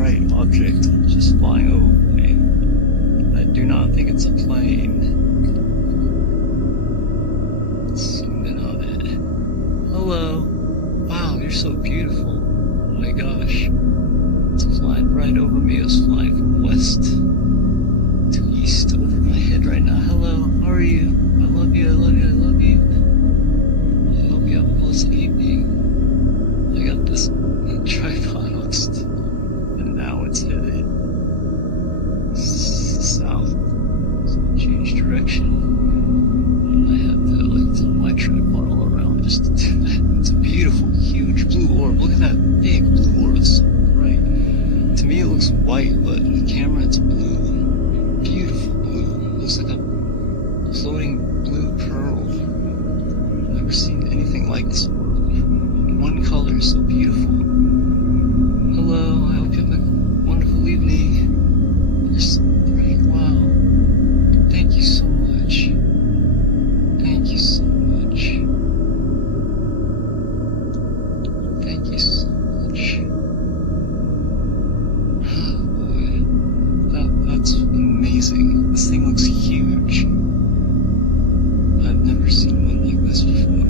bright object just flying over me. I do not think it's a plane. Let's zoom in on it. Hello. Wow, you're so beautiful. Oh my gosh. It's flying right over me. It's flying from west to east over my head right now. Hello, how are you? I love you, I love you, I love you. I hope you have a blessed evening. I got this tripod hooked, and now it's headed south. So change direction. I have my tripod all around just to do that. It's a beautiful, huge blue orb. Look at that big blue orb. It's so bright. To me it looks white, but on the camera it's blue. Beautiful blue. It looks like a floating blue pearl. I've never seen anything like this orb. One color, so beautiful. Hello, I hope you have a wonderful evening. You're so bright, wow. Thank you so much. Thank you so much. Thank you so much. Oh boy. That's amazing. This thing looks huge. I've never seen one like this before.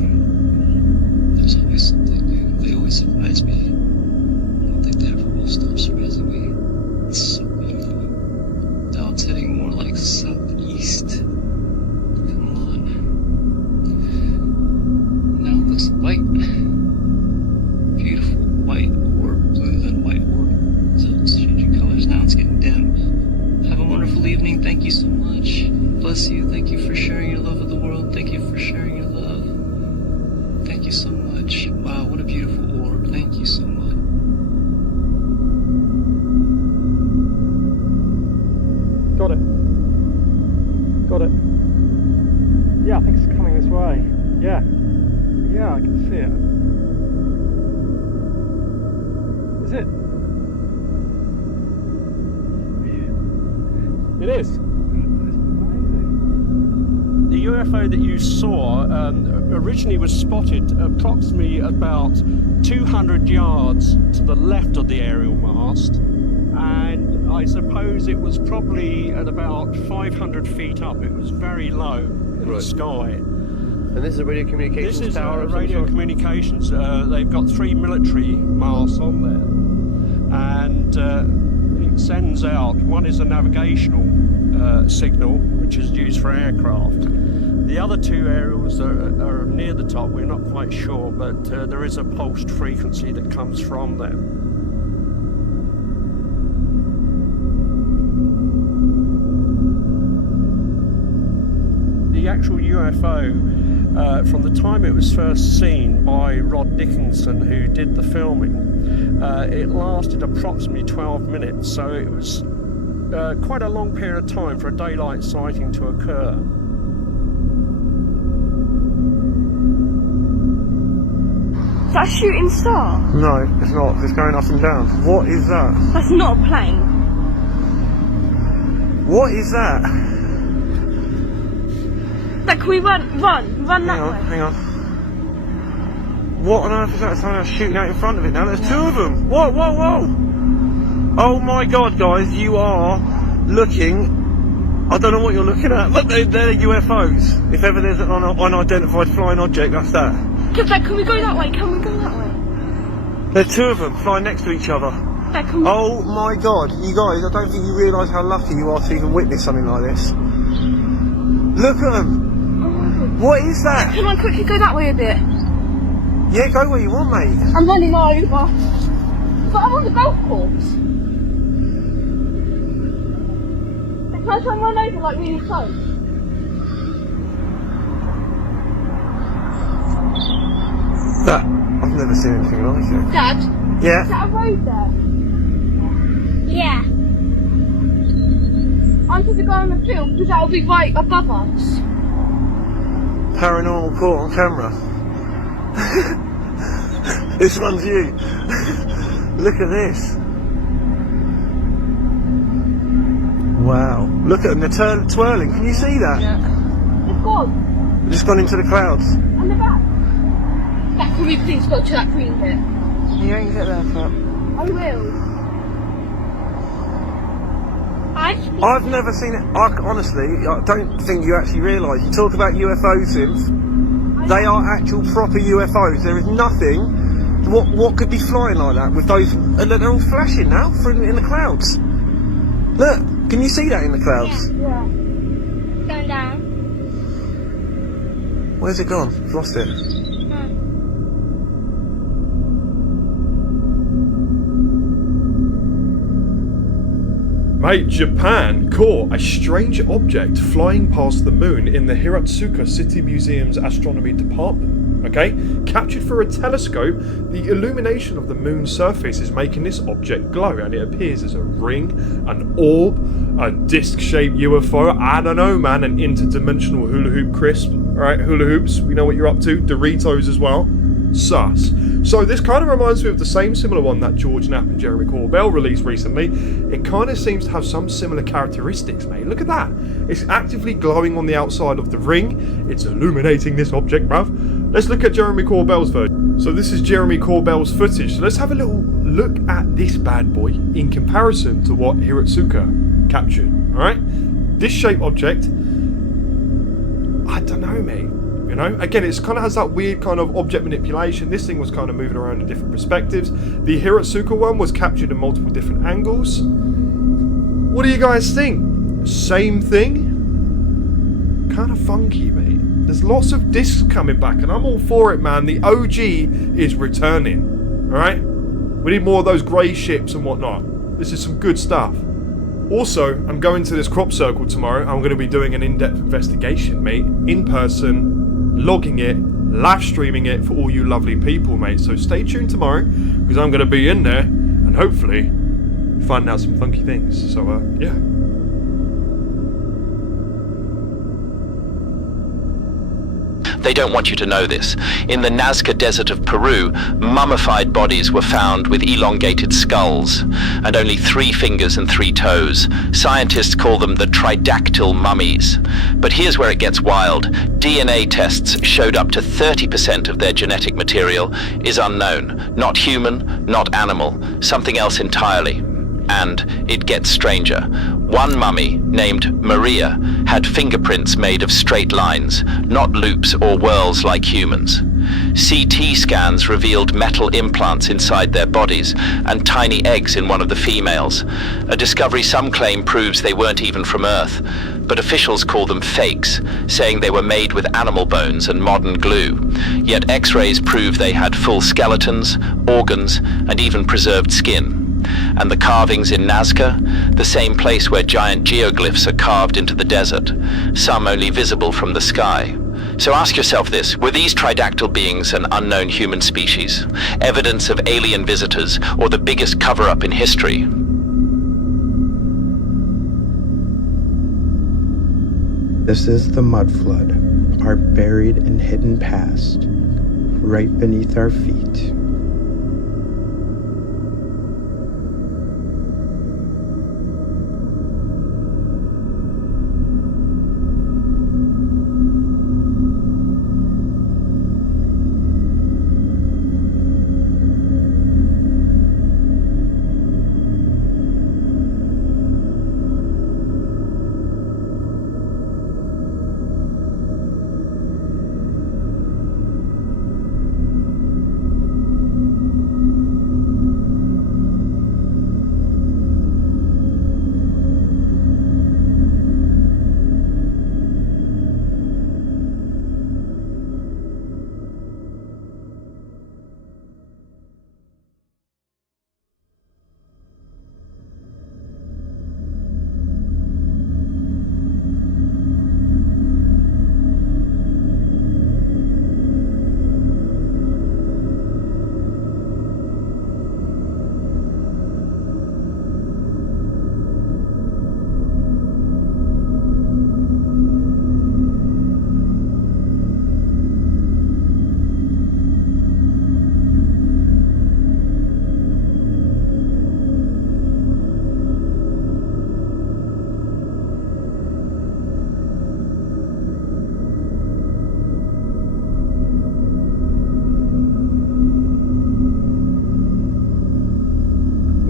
There's always something new. They always surprise me. I don't think they ever will stop surprising me. It's so beautiful. Now it's heading more like southeast. Come on. Now it looks white. Beautiful white orb, blue then white orb. So it's changing colors now. It's getting dim. Have a wonderful evening. Thank you so much. Bless you. Thank you for sharing your love with the world. Thank you for sharing your love. Thank you so much. Wow, what a beautiful orb. Thank you so much. Got it. Got it. Yeah, I think it's coming this way. Yeah. Yeah, I can see it. Is it? It is. The UFO that you saw originally was spotted approximately about 200 yards to the left of the aerial mast, and I suppose it was probably at about 500 feet up. It was very low in the sky. And this is a radio communications tower? This is radio communications. They've got 3 military masts on there, and it sends out, one is a navigational signal, which is used for aircraft. The other 2 aerials are near the top. We're not quite sure, but there is a pulsed frequency that comes from them. The actual UFO, from the time it was first seen by Rod Dickinson, who did the filming, it lasted approximately 12 minutes, so it was quite a long period of time for a daylight sighting to occur. Is that a shooting star? No, it's not. It's going up and down. What is that? That's not a plane. What is that? Can we run that way? Hang on. What on earth is that? Someone else shooting out in front of it now. There's 2 of them. Whoa, whoa, whoa. Oh my god, guys, you are looking... I don't know what you're looking at, but they're UFOs. If ever there's an unidentified flying object, that's that. Can we go that way? Can we go that way? There's 2 of them flying next to each other. Oh my god, you guys, I don't think you realise how lucky you are to even witness something like this. Look at them. What is that? Can I quickly go that way a bit? Yeah, go where you want, mate. I'm running over. But I'm on the golf course. Can I try and run over like really close? That, I've never seen anything like it. Dad? Yeah? Is that a road there? Yeah. I'm going to go on the field because that'll be right above us. Paranormal caught on camera. This one's you. Look at this. Wow. Look at them, they're twirling. Can you see that? Yeah. It's gone. They've just gone into the clouds. And the back. Can we please go to that green bit? You ain't get there, Pat. I will. I've never seen it. Honestly, I don't think you actually realise. You talk about UFO sims. They are actual proper UFOs. There is nothing. What could be flying like that with those? They're all flashing now in the clouds. Look, can you see that in the clouds? Yeah. Going down. Where's it gone? I've lost it. Mate, Japan caught a strange object flying past the moon in the Hiratsuka City Museum's astronomy department. Okay? Captured through a telescope, the illumination of the moon's surface is making this object glow, and it appears as a ring, an orb, a disc-shaped UFO, I don't know, man, an interdimensional hula hoop crisp. Alright, hula hoops, we know what you're up to, Doritos as well. Sus. So this kind of reminds me of the same similar one that George Knapp and Jeremy Corbell released recently. It kind of seems to have some similar characteristics, mate. Look at that. It's actively glowing on the outside of the ring. It's illuminating this object, bruv. Let's look at Jeremy Corbell's version. So this is Jeremy Corbell's footage. So let's have a little look at this bad boy in comparison to what Hiratsuka captured. Alright? This shaped object, I don't know, mate. You know, again, it kind of has that weird kind of object manipulation. This thing was kind of moving around in different perspectives. The Hiratsuka one was captured in multiple different angles. What do you guys think? Same thing? Kind of funky, mate. There's lots of discs coming back, and I'm all for it, man. The OG is returning. Alright? We need more of those grey ships and whatnot. This is some good stuff. Also, I'm going to this crop circle tomorrow. I'm going to be doing an in-depth investigation, mate. In person. Logging it, live streaming it for all you lovely people, mate. So stay tuned tomorrow, because I'm going to be in there and hopefully find out some funky things. So, yeah. They don't want you to know this. In the Nazca Desert of Peru, mummified bodies were found with elongated skulls and only 3 fingers and 3 toes. Scientists call them the tridactyl mummies. But here's where it gets wild. DNA tests showed up to 30% of their genetic material is unknown. Not human, not animal, something else entirely. And it gets stranger. One mummy, named Maria, had fingerprints made of straight lines, not loops or whorls like humans. CT scans revealed metal implants inside their bodies and tiny eggs in one of the females. A discovery some claim proves they weren't even from Earth, but officials call them fakes, saying they were made with animal bones and modern glue. Yet X-rays prove they had full skeletons, organs, and even preserved skin. And the carvings in Nazca, the same place where giant geoglyphs are carved into the desert, some only visible from the sky. So ask yourself this, were these tridactyl beings an unknown human species, evidence of alien visitors, or the biggest cover-up in history? This is the mud flood, our buried and hidden past, right beneath our feet.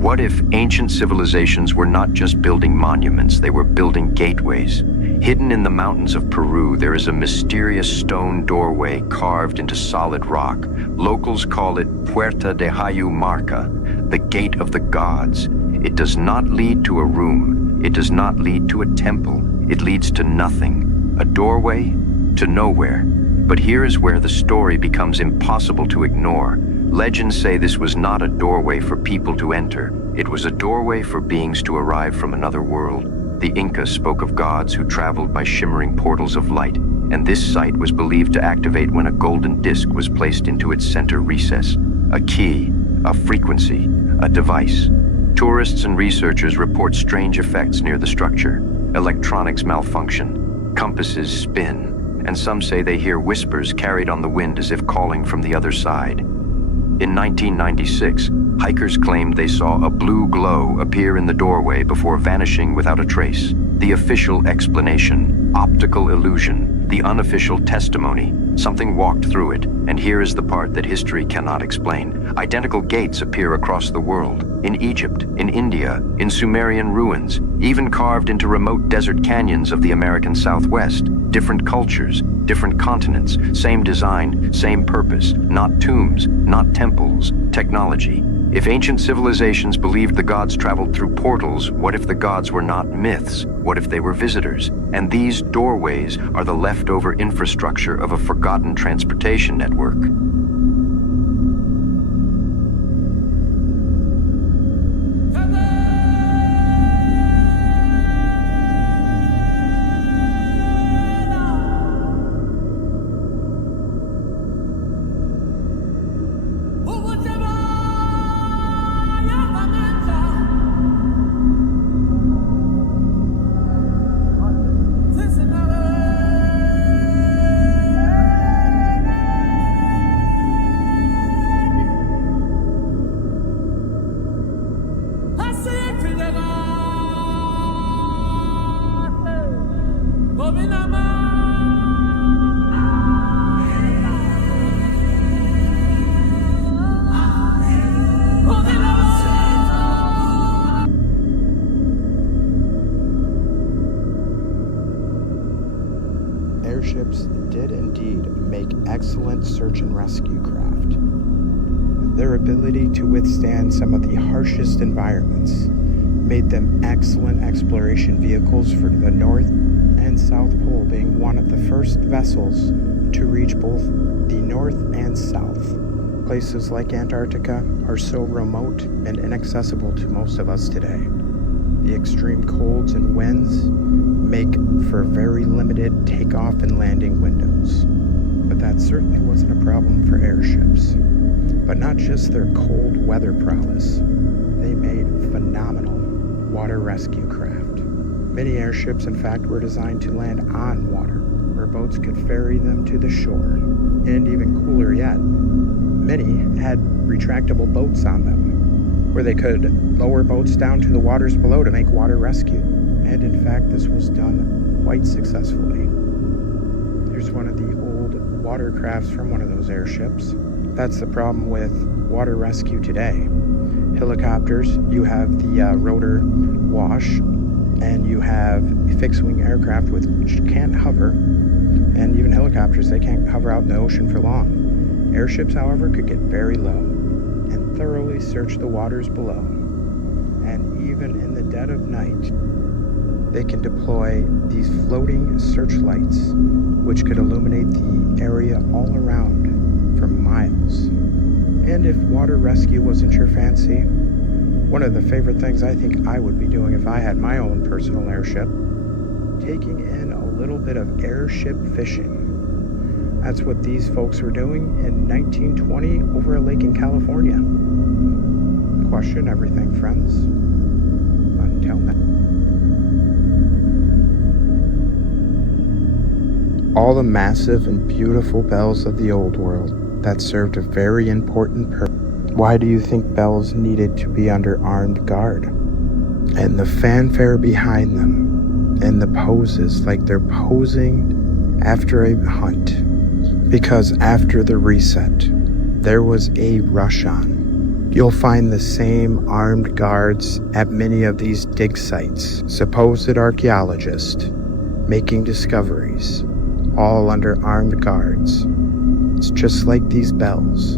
What if ancient civilizations were not just building monuments, they were building gateways? Hidden in the mountains of Peru, there is a mysterious stone doorway carved into solid rock. Locals call it Puerta de Hayu Marca, the Gate of the Gods. It does not lead to a room. It does not lead to a temple. It leads to nothing. A doorway to nowhere. But here is where the story becomes impossible to ignore. Legends say this was not a doorway for people to enter. It was a doorway for beings to arrive from another world. The Inca spoke of gods who traveled by shimmering portals of light, and this site was believed to activate when a golden disc was placed into its center recess. A key, a frequency, a device. Tourists and researchers report strange effects near the structure. Electronics malfunction, compasses spin, and some say they hear whispers carried on the wind as if calling from the other side. In 1996, hikers claimed they saw a blue glow appear in the doorway before vanishing without a trace. The official explanation, optical illusion. The unofficial testimony, something walked through it, and here is the part that history cannot explain. Identical gates appear across the world. In Egypt, in India, in Sumerian ruins, even carved into remote desert canyons of the American Southwest. Different cultures, different continents, same design, same purpose. Not tombs, not temples, technology. If ancient civilizations believed the gods traveled through portals, what if the gods were not myths? What if they were visitors? And these doorways are the leftover infrastructure of a forgotten transportation network. Airships did indeed make excellent search and rescue craft. Their ability to withstand some of the harshest environments made them excellent exploration vehicles for the North and South Pole, being one of the first vessels to reach both the North and South. Places like Antarctica are so remote and inaccessible to most of us today. The extreme colds and winds make for very limited takeoff and landing windows. But that certainly wasn't a problem for airships. But not just their cold weather prowess, they made phenomenal water rescue craft. Many airships, in fact, were designed to land on water, where boats could ferry them to the shore. And even cooler yet, many had retractable boats on them, where they could lower boats down to the waters below to make water rescue. And in fact, this was done quite successfully. Here's one of the old watercrafts from one of those airships. That's the problem with water rescue today. Helicopters, you have the rotor wash, and you have fixed-wing aircraft which can't hover, and even helicopters, they can't hover out in the ocean for long. Airships, however, could get very low and thoroughly search the waters below. And even in the dead of night, they can deploy these floating searchlights, which could illuminate the area all around for miles. And if water rescue wasn't your fancy, one of the favorite things I think I would be doing if I had my own personal airship, taking in a little bit of airship fishing. That's what these folks were doing in 1920 over a lake in California. Question everything, friends. Until now. All the massive and beautiful bells of the old world that served a very important purpose. Why do you think bells needed to be under armed guard? And the fanfare behind them, and the poses like they're posing after a hunt. Because after the reset, there was a rush on. You'll find the same armed guards at many of these dig sites, supposed archaeologists making discoveries, all under armed guards. It's just like these bells.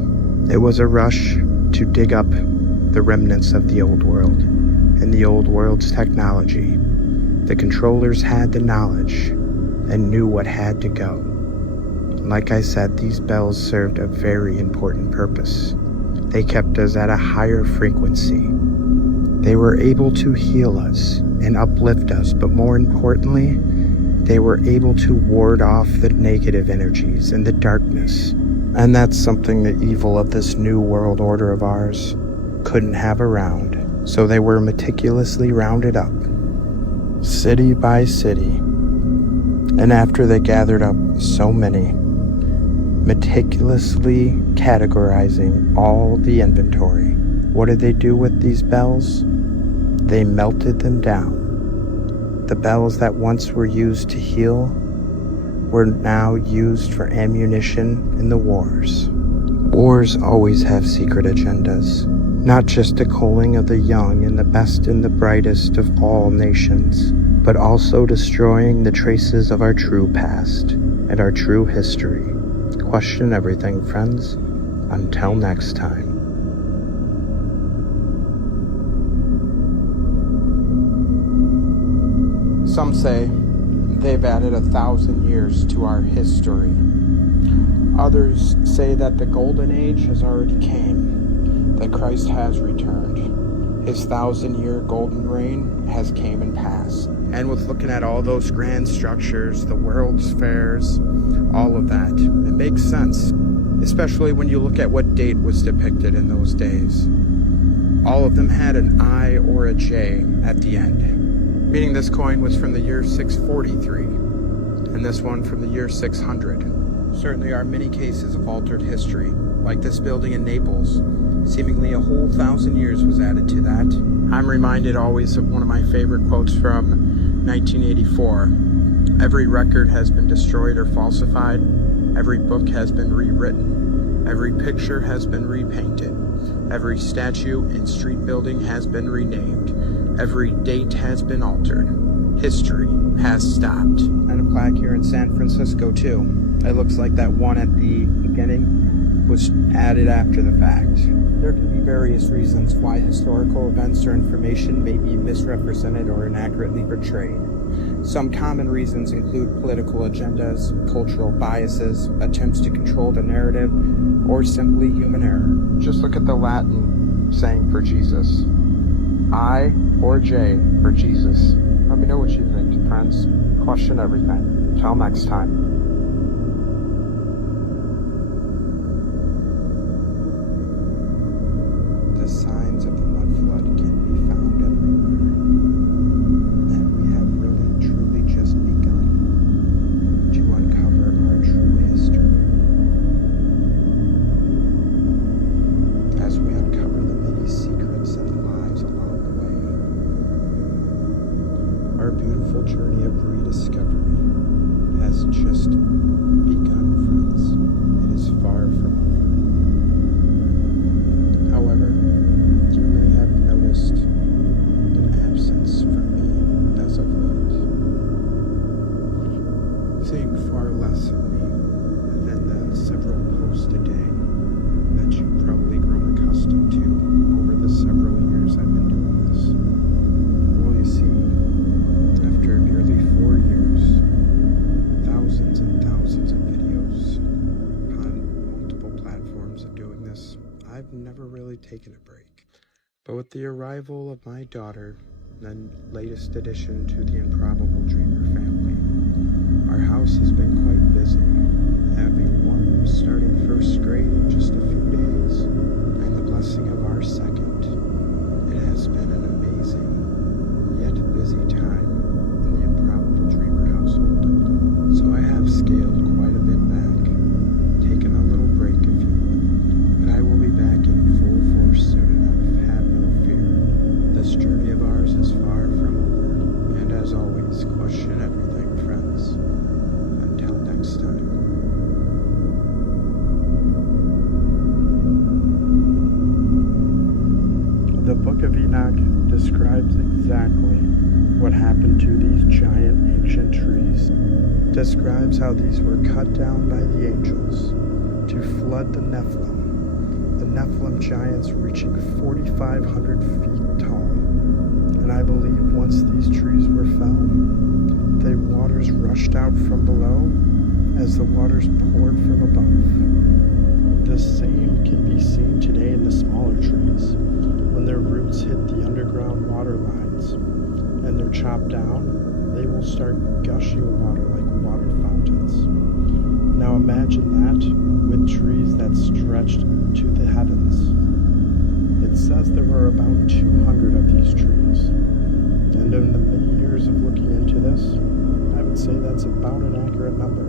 It was a rush to dig up the remnants of the old world and the old world's technology. The controllers had the knowledge and knew what had to go. Like I said, these bells served a very important purpose. They kept us at a higher frequency. They were able to heal us and uplift us, but more importantly, they were able to ward off the negative energies and the darkness. And that's something the evil of this new world order of ours couldn't have around. So they were meticulously rounded up, city by city. And after they gathered up so many, meticulously categorizing all the inventory, what did they do with these bells? They melted them down. The bells that once were used to heal were now used for ammunition in the wars. Wars always have secret agendas, not just the culling of the young and the best and the brightest of all nations, but also destroying the traces of our true past and our true history. Question everything, friends. Until next time. Some say they've added 1,000 years to our history. Others say that the golden age has already came, that Christ has returned. His 1,000-year golden reign has came and passed. And with looking at all those grand structures, the World's Fairs, all of that, it makes sense, especially when you look at what date was depicted in those days. All of them had an I or a J at the end, meaning this coin was from the year 643, and this one from the year 600. Certainly are many cases of altered history, like this building in Naples. Seemingly a whole 1,000 years was added to that. I'm reminded always of one of my favorite quotes from 1984. Every record has been destroyed or falsified. Every book has been rewritten. Every picture has been repainted. Every statue and street building has been renamed. Every date has been altered. History has stopped. And a plaque here in San Francisco too. It looks like that one at the beginning was added after the fact. There can be various reasons why historical events or information may be misrepresented or inaccurately portrayed. Some common reasons include political agendas, cultural biases, attempts to control the narrative, or simply human error. Just look at the Latin saying for Jesus. I or J for Jesus. Let me know what you think, friends. Question everything. Until next time. The signs of the mud flood can be found everywhere, and we have really truly just begun to uncover our true history. As we uncover the many secrets and lies along the way, our beautiful journey of rediscovery has just begun, friends. It is far from over. However, you may have noticed an absence from me as of late, seeing far less of me than the several posts a day that you've probably grown accustomed to over the several years I've been doing this. Well, you see, after nearly 4 years, thousands and thousands of videos on multiple platforms of doing this, I've never really taken a break. But with the arrival of my daughter, the latest addition to the improbable Dreamer family, our house has been quite busy, having one starting first grade in just a few days, and the blessing of our second. It has been an amazing, yet busy time in the improbable Dreamer household, so I have scaled quite a bit back, taken a little break if you would, but I will be back in full force soon enough. Have no fear. This journey of ours is far from over, and as always, question everything, friends. Until next time. The Book of Enoch describes exactly what happened to these giant ancient trees. Describes how these were cut down by the angels to flood the Nephilim giants reaching 4,500 feet tall. And I believe once these trees were felled, the waters rushed out from below as the waters poured from above. The same can be seen today in the smaller trees. When their roots hit the underground water lines and they're chopped down, they will start gushing water like water fountains. Now imagine that with trees that stretched to the heavens. It says there were about 200 of these trees. And in the many years of looking into this, I would say that's about an accurate number.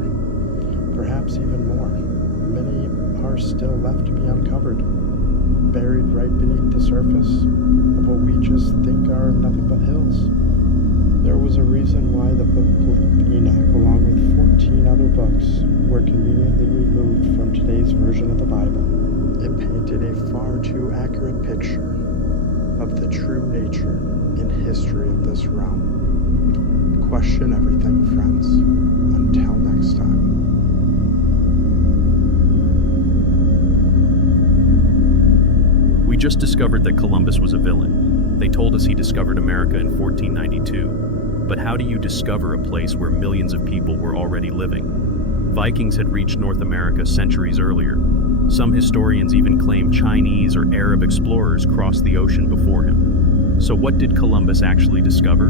Perhaps even more. Many are still left to be uncovered, buried right beneath the surface of what we just think are nothing but hills. There was a reason why the Book of Enoch, along with 14 other books, were conveniently removed from today's version of the Bible. It painted a far too accurate picture of the true nature and history of this realm. Question everything, friends. Until next time. We just discovered that Columbus was a villain. They told us he discovered America in 1492. But how do you discover a place where millions of people were already living? Vikings had reached North America centuries earlier. Some historians even claim Chinese or Arab explorers crossed the ocean before him. So what did Columbus actually discover?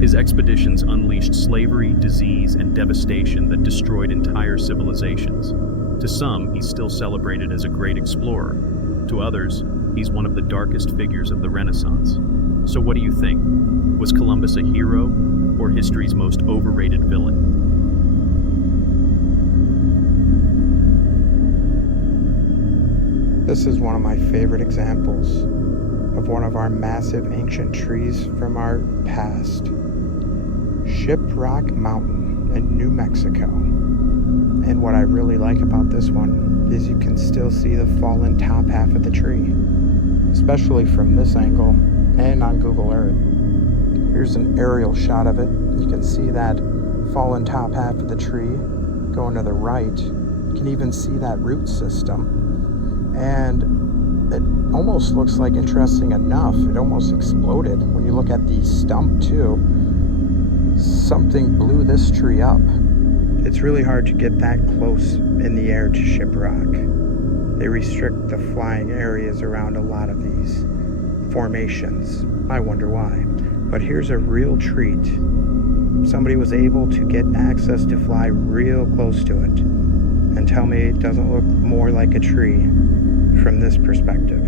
His expeditions unleashed slavery, disease, and devastation that destroyed entire civilizations. To some, he's still celebrated as a great explorer. To others, he's one of the darkest figures of the Renaissance. So what do you think? Was Columbus a hero or history's most overrated villain? This is one of my favorite examples of one of our massive ancient trees from our past. Shiprock Mountain in New Mexico. And what I really like about this one is you can still see the fallen top half of the tree, especially from this angle and on Google Earth. Here's an aerial shot of it. You can see that fallen top half of the tree going to the right. You can even see that root system. And it almost looks like, interesting enough, it almost exploded. When you look at the stump too, something blew this tree up. It's really hard to get that close in the air to Shiprock. They restrict the flying areas around a lot of these formations. I wonder why. But here's a real treat. Somebody was able to get access to fly real close to it and tell me it doesn't look more like a tree from this perspective.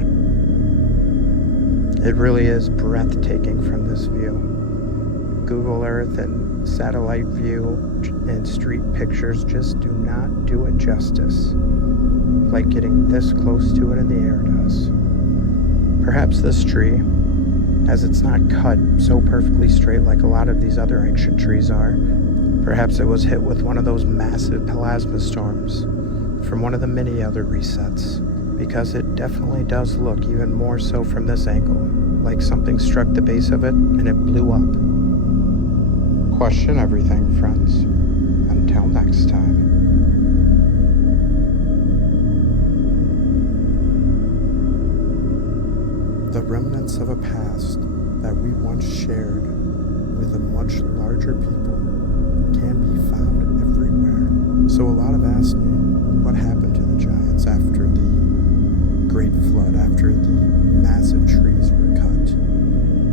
It really is breathtaking from this view. Google Earth and satellite view and street pictures just do not do it justice like getting this close to it in the air does. Perhaps this tree, as it's not cut so perfectly straight like a lot of these other ancient trees are, perhaps it was hit with one of those massive plasma storms from one of the many other resets, because it definitely does look, even more so from this angle, like something struck the base of it and it blew up. Question everything, friends. Until next time. The remnants of a past that we once shared with a much larger people can be found everywhere. So a lot have asked me what happened to the giants after the Great Flood, after the massive trees were cut.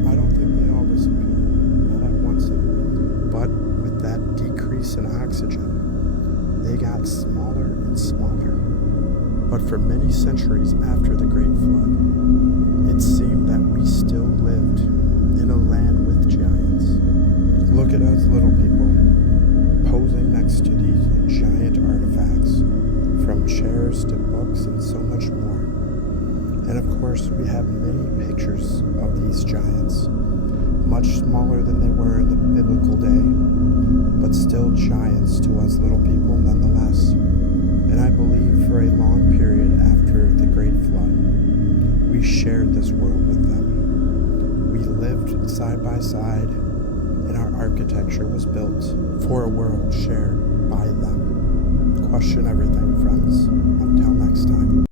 I don't think they all disappeared, not at once anyway. But with that decrease in oxygen, they got smaller and smaller. But for many centuries after the Great Flood, it seemed that we still lived in a land with giants. Look at us little people, posing next to these giant artifacts, from chairs to books and so much more. And of course, we have many pictures of these giants, much smaller than they were in the biblical day, but still giants to us little people nonetheless. And I believe for a long period after the Great Flood, we shared this world with them. side by side, and our architecture was built for a world shared by them. Question everything, friends. Until next time.